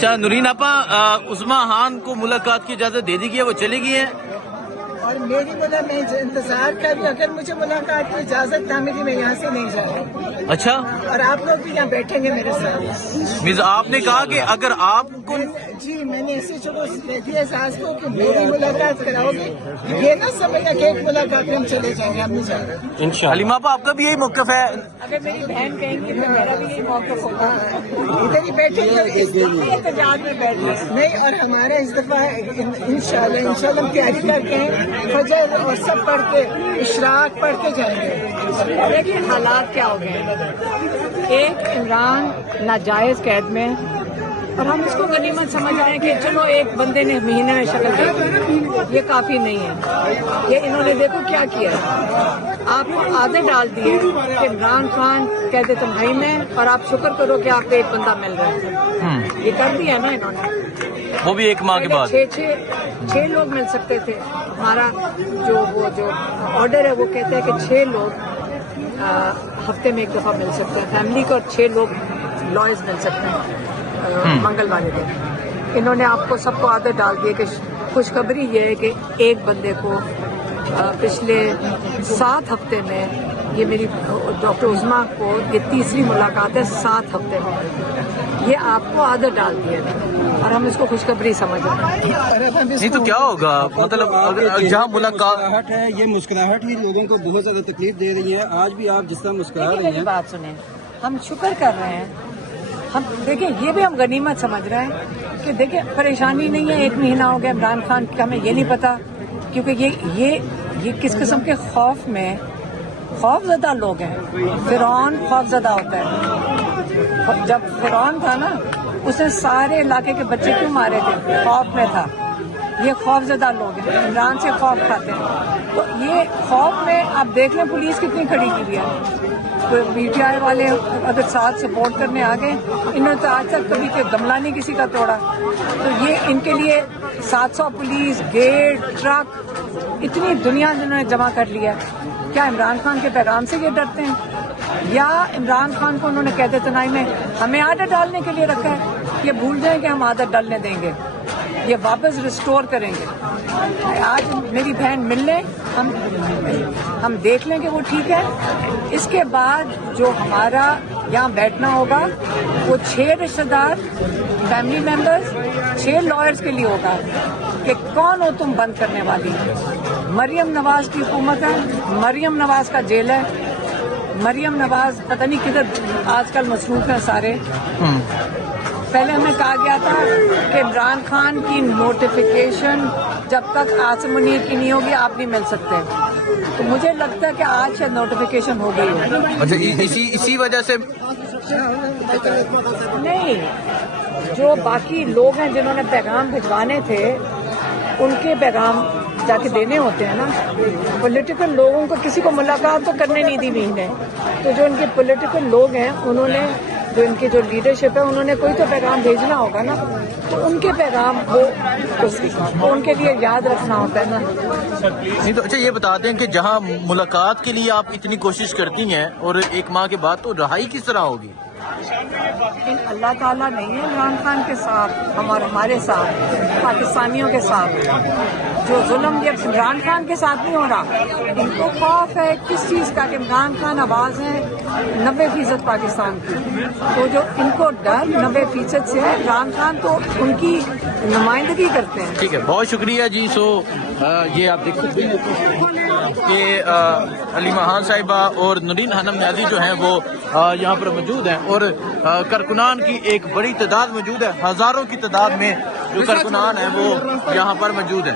اچھا نورین آپا عظمیٰ خان کو ملاقات کی اجازت دے دی گئی ہے, وہ چلی گئی ہیں اور میری میں انتظار کر رہی ہوں. اگر مجھے ملاقات کی اجازت نہ ملی میں یہاں سے نہیں جاؤں. اچھا اور آپ لوگ بھی یہاں بیٹھیں گے میرے ساتھ. میز آپ نے کہا کہ اگر آپ کو جی میں نے ایسی چلو دیکھی ہے ساس کو کہ میری ملاقات کراؤ گے, یہ نہ سمجھنا کہ ایک ملاقات میں ہم چلے جائیں گے, ہم نہیں جائیں گے. حلیمہ آپا آپ کا بھی یہی موقف ہے؟ اگر میری بہن کہیں گی تو میرا بھی یہی موقف ہوگا. ادھر ہی بیٹھیں گے احتجاج میں بیٹھے نہیں. اور ہمارا اس دفعہ انشاءاللہ ہم تیاری کر کے فجر اور سب پڑھ کے اشراق پڑھ کے جائیں گے. دیکھیے حالات کیا ہو گئے ہیں. ایک عمران ناجائز قید میں, اور ہم اس کو غنیمت سمجھ رہے ہیں کہ چلو ایک بندے نے مہینے میں شکل دے دی, یہ کافی نہیں ہے. یہ انہوں نے دیکھو کیا کیا ہے, آپ کو عادت ڈال دی ہے کہ عمران خان قید تنہائی میں, اور آپ شکر کرو کہ آپ کو ایک بندہ مل رہا ہے. یہ کر دیا نا انہوں نے, وہ بھی ایک ماہ کے بعد. چھ لوگ مل سکتے تھے. ہمارا جو آرڈر ہے وہ کہتا ہے کہ 6 لوگ ہفتے میں ایک دفعہ مل سکتے ہیں فیملی کو, اور 6 لوگ لائرز مل سکتے ہیں منگل والے دن. انہوں نے آپ کو سب کو عادت ڈال دی ہے کہ خوشخبری یہ ہے کہ ایک بندے کو پچھلے 7 ہفتے میں, یہ میری ڈاکٹر عظمیٰ کو یہ تیسری ملاقات ہے 7 ہفتے میں, یہ آپ کو عادت ڈال دی ہے اور ہم اس کو خوشخبری سمجھ رہے ہیں. نہیں تو کیا ہوگا, مطلب جہاں ملاقات ہے یہ مسکراہٹ ہی لوگوں کو بہت زیادہ تکلیف دے رہی ہے. آج بھی آپ جس طرح مسکرا رہے ہیں, بات سنیں, ہم شکر کر رہے ہیں. ہم دیکھیں یہ بھی ہم غنیمت سمجھ رہے ہیں کہ دیکھیں پریشانی نہیں ہے. 1 مہینہ ہو گیا عمران خان کا, ہمیں یہ نہیں پتا کیونکہ یہ کس قسم کے خوف میں خوف زدہ لوگ ہیں. فرعون خوف زدہ ہوتا ہے. جب فرعون تھا نا, اس نے سارے علاقے کے بچے کیوں مارے تھے؟ خوف میں تھا. یہ خوف زدہ لوگ ہیں, عمران سے خوف کھاتے ہیں. تو یہ خوف میں آپ دیکھ لیں پولیس کتنی کھڑی کی ہے. پی ٹی آئی والے اگر ساتھ سپورٹ کرنے آ گئے, انہوں نے تو آج تک کبھی کوئی گملہ نہیں کسی کا توڑا. تو یہ ان کے لیے 700 پولیس, گیٹ, ٹرک, اتنی دنیا جنہوں نے جمع کر لیا. کیا عمران خان کے پیغام سے یہ ڈرتے ہیں, یا عمران خان کو انہوں نے قید تنہائی میں ہمیں عادت ڈالنے کے لیے رکھا ہے؟ یہ بھول جائیں کہ ہم عادت ڈالنے دیں گے, یہ واپس ریسٹور کریں گے. آج میری بہن مل لیں, ہم دیکھ لیں کہ وہ ٹھیک ہے. اس کے بعد جو ہمارا یہاں بیٹھنا ہوگا وہ 6 رشتہ دار, فیملی ممبرز, 6 لائرز کے لیے ہوگا کہ کون ہو تم بند کرنے والی. مریم نواز کی حکومت ہے, مریم نواز کا جیل ہے. مریم نواز پتہ نہیں کدھر آج کل مصروف ہیں سارے. پہلے ہمیں کہا گیا تھا کہ عمران خان کی نوٹیفیکیشن جب تک عاصم منیر کی نہیں ہوگی آپ نہیں مل سکتے. تو مجھے لگتا ہے کہ آج شاید نوٹیفیکیشن ہو گئی ہے. اچھا اسی وجہ سے نہیں, جو باقی لوگ ہیں جنہوں نے پیغام بھجوانے تھے ان کے پیغام جا کے دینے ہوتے ہیں نا. پولیٹیکل لوگوں کو کسی کو ملاقات تو کرنے نہیں دی مہینے. تو جو ان کے پولیٹیکل لوگ ہیں انہوں نے, جو ان کی جو لیڈرشپ ہے, انہوں نے کوئی تو پیغام بھیجنا ہوگا نا. تو ان کے پیغام کو ان کے لیے یاد رکھنا ہوتا ہے نا. نہیں تو اچھا یہ بتا دیں کہ جہاں ملاقات کے لیے آپ اتنی کوشش کرتی ہیں اور 1 ماہ کے بعد, تو رہائی کس طرح ہوگی؟ اللہ تعالیٰ نہیں ہے عمران خان کے ساتھ, ہمارے ساتھ, پاکستانیوں کے ساتھ. جو ظلم یہ عمران خان کے ساتھ نہیں ہو رہا. ان کو خوف ہے کس چیز کا کہ عمران خان آواز ہے 90% پاکستان کی. تو جو ان کو ڈر 90% سے ہے, عمران خان تو ان کی نمائندگی کرتے ہیں. ٹھیک ہے, بہت شکریہ جی. سو یہ آپ دیکھ سکتے ہیں کہ حلیمہ خان صاحبہ اور نورین خانم نیازی جو ہیں وہ یہاں پر موجود ہیں, اور کارکنان کی ایک بڑی تعداد موجود ہے. ہزاروں کی تعداد میں جو کارکنان ہیں وہ یہاں پر موجود ہیں.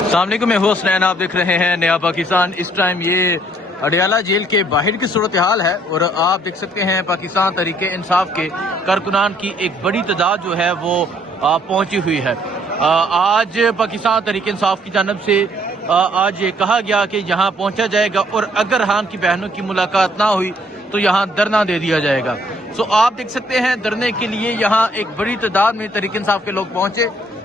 السلام علیکم, میں حسین, آپ دیکھ رہے ہیں نیا پاکستان. اس ٹائم یہ اڈیالہ جیل کے باہر کی صورتحال ہے, اور آپ دیکھ سکتے ہیں پاکستان تحریک انصاف کے کارکنان کی ایک بڑی تعداد جو ہے وہ پہنچی ہوئی ہے. آج پاکستان تحریک انصاف کی جانب سے آج یہ کہا گیا کہ یہاں پہنچا جائے گا, اور اگر خان کی بہنوں کی ملاقات نہ ہوئی تو یہاں دھرنا دے دیا جائے گا. سو آپ دیکھ سکتے ہیں دھرنے کے لیے یہاں ایک بڑی تعداد میں تحریک انصاف کے لوگ پہنچے.